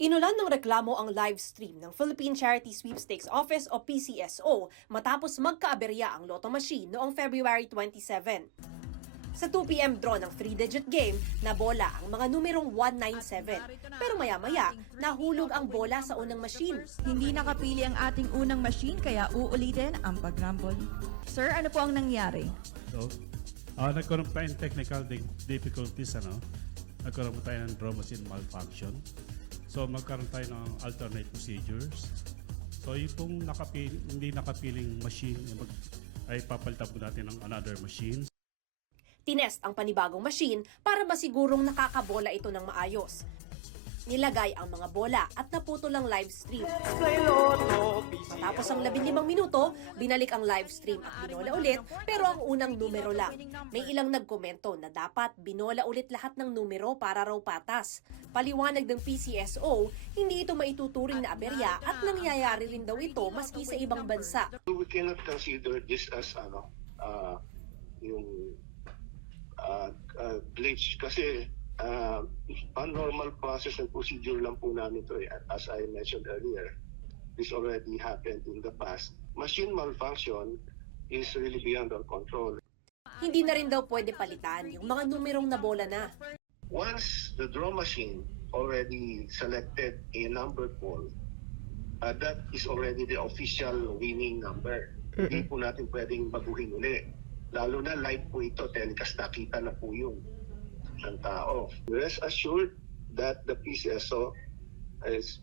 Inulan ng reklamo ang live stream ng Philippine Charity Sweepstakes Office o PCSO matapos magkaaberya ang lotto machine noong February 27. Sa 2 p.m. draw ng 3-digit game, nabola ang mga numerong 197. Pero maya-maya, nahulog ang bola sa unang machine. Hindi nakapili ang ating unang machine kaya uulitin ang pag-rumble. Sir, ano po ang nangyari? So, nagkaroon pa yung technical difficulties, nagkaroon pa tayo ng draw machine malfunction. So, magkaroon tayo ng alternate procedures. So, yung pong hindi nakapiling machine, ay papalitan po natin ng another machine. Tinest ang panibagong machine para masigurong nakakabola ito ng maayos. Nilagay ang mga bola at naputol ang live stream. Matapos ang 15 minuto, binalik ang live stream at binola ulit, pero ang unang numero lang. May ilang nagkomento na dapat binola ulit lahat ng numero para raw patas. Paliwanag ng PCSO, hindi ito maituturing na aberya at nangyayari rin daw ito maski sa ibang bansa. We cannot consider this as yung glitch kasi a normal process and procedure lang po namin ito. As I mentioned earlier, this already happened in the past. Machine malfunction is really beyond our control. Hindi na rin daw pwede palitan yung mga numerong nabola na. Once the draw machine already selected a number pool, that is already the official winning number. Hindi po natin pwedeng baguhin uli. Lalo na live po ito, telecast, nakita na po yung ng tao. Rest assured that the PCSO is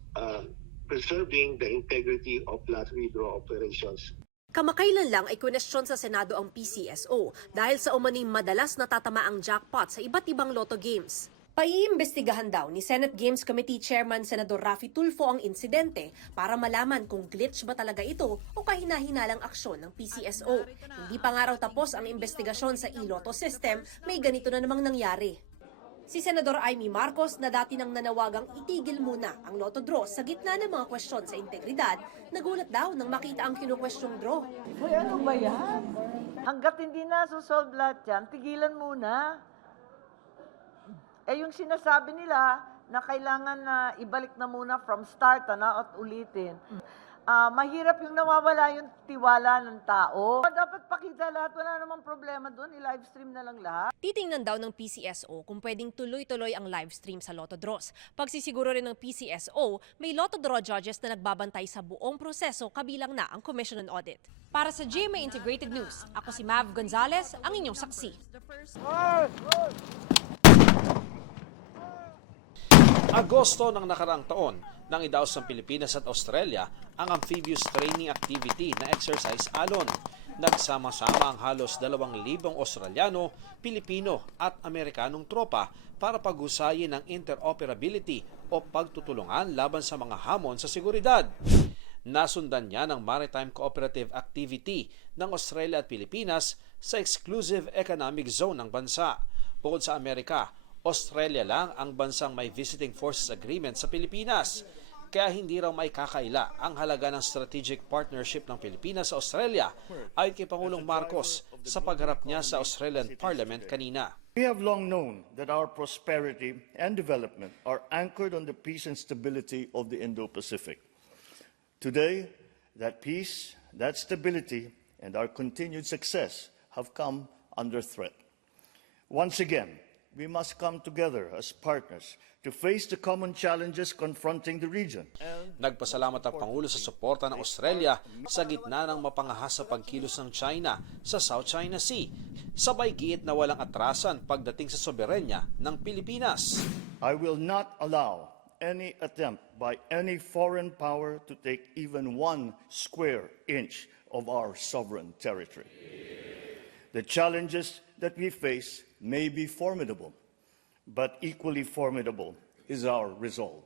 preserving the integrity of lottery draw operations. Kamakailan lang ay kunestyon sa Senado ang PCSO dahil sa umaning madalas natatama ang jackpot sa iba't ibang lotto games. Paiimbestigahan daw ni Senate Games Committee Chairman Senador Raffy Tulfo ang insidente para malaman kung glitch ba talaga ito o kahina-hinalang aksyon ng PCSO. Hindi pa nga raw tapos ang investigasyon sa e-lotto system, may ganito na namang nangyari. Si Senador Amy Marcos na dati nang nanawagang itigil muna ang lotto draw sa gitna ng mga kwestiyon sa integridad, nagulat daw nang makita ang kinukwestiyong draw. Uy, ano ba yan? Hanggat hindi na susolve lahat yan, tigilan muna. Yung sinasabi nila na kailangan na ibalik na muna from start at ulitin. Mahirap yung nawawala yung tiwala ng tao. Dapat pakita lahat, wala namang problema doon, i-live stream na lang lahat. Titingnan daw ng PCSO kung pwedeng tuloy-tuloy ang live stream sa lotto draws. Pagsisiguro rin ng PCSO, may lotto draw judges na nagbabantay sa buong proseso kabilang na ang Commission on Audit. Para sa GMA Integrated News, ako si Mav Gonzalez, ang inyong saksi. Agosto ng nakaraang taon, nang idaos ng Pilipinas at Australia ang amphibious training activity na Exercise Alon. Nagsama-sama ang halos 2,000 Australiano, Pilipino at Amerikanong tropa para pag-usayin ang interoperability o pagtutulungan laban sa mga hamon sa seguridad. Nasundan niya ng Maritime Cooperative Activity ng Australia at Pilipinas sa Exclusive Economic Zone ng bansa. Bukod sa Amerika, Australia lang ang bansang may Visiting Forces Agreement sa Pilipinas. Kaya hindi raw may kakaila ang halaga ng strategic partnership ng Pilipinas sa Australia ayon kay Pangulong Marcos sa pagharap niya sa Australian Parliament kanina. We have long known that our prosperity and development are anchored on the peace and stability of the Indo-Pacific. Today, that peace, that stability, and our continued success have come under threat. Once again, we must come together as partners to face the common challenges confronting the region. Nagpasalamat ang Pangulo sa suporta ng Australia sa gitna ng mapangahas sa pagkilos ng China sa South China Sea. Sabay giit na walang atrasan pagdating sa soberenya ng Pilipinas. I will not allow any attempt by any foreign power to take even 1 square inch of our sovereign territory. The challenges that we face may be formidable, but equally formidable is our resolve.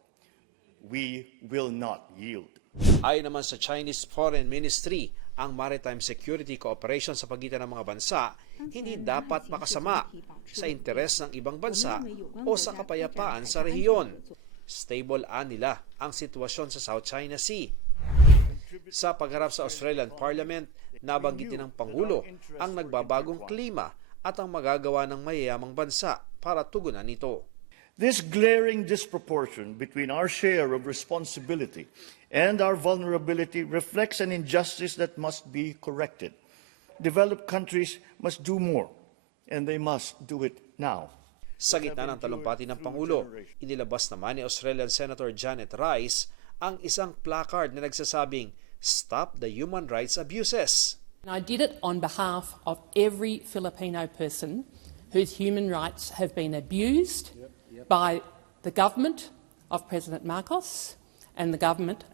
We will not yield. Ayon naman sa Chinese Foreign Ministry, ang maritime security cooperation sa pagitan ng mga bansa hindi dapat makasama sa interes ng ibang bansa o sa kapayapaan sa rehiyon. Stable nila ang sitwasyon sa South China Sea. Sa pagharap sa Australian Parliament, nabanggit din ng Pangulo ang nagbabagong klima at ang magagawa ng mayayamang bansa para tugunan ito. This glaring disproportion between our share of responsibility and our vulnerability reflects an injustice that must be corrected. Developed countries must do more, and they must do it now. Sa gitna ng talumpati ng Pangulo, inilabas naman ni Australian Senator Janet Rice ang isang placard na nagsasabing, "Stop the human rights abuses." And I did it on behalf of every Filipino person whose human rights have been abused by the government of President Marcos and the government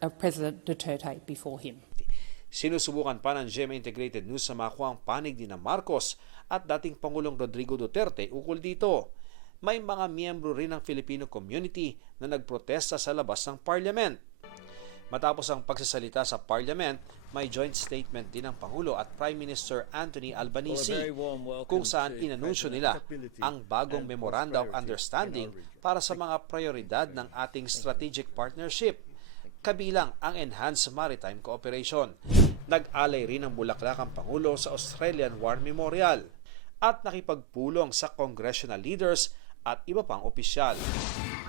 of President Duterte before him. Sinusubukan pa ng GMA Integrated News sa makuha ang panig ni na Marcos at dating Pangulong Rodrigo Duterte ukol dito. May mga miyembro rin ng Filipino community na nagprotesta sa labas ng parliament. Matapos ang pagsasalita sa parliament, may joint statement din ng Pangulo at Prime Minister Anthony Albanese kung saan inanunsyo nila ang bagong Memoranda of Understanding para sa mga prioridad ng ating strategic partnership, kabilang ang Enhanced Maritime Cooperation. Nag-alay rin ng bulaklak ang Pangulo sa Australian War Memorial at nakipagpulong sa congressional leaders at iba pang opisyal.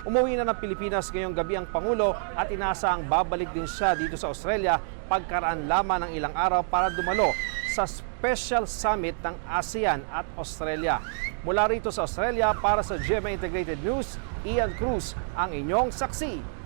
Umuwi na ng Pilipinas ngayong gabi ang Pangulo at inaasahang babalik din siya dito sa Australia pagkaraan lamang ng ilang araw para dumalo sa Special Summit ng ASEAN at Australia. Mula rito sa Australia para sa GMA Integrated News, Ian Cruz ang inyong saksi.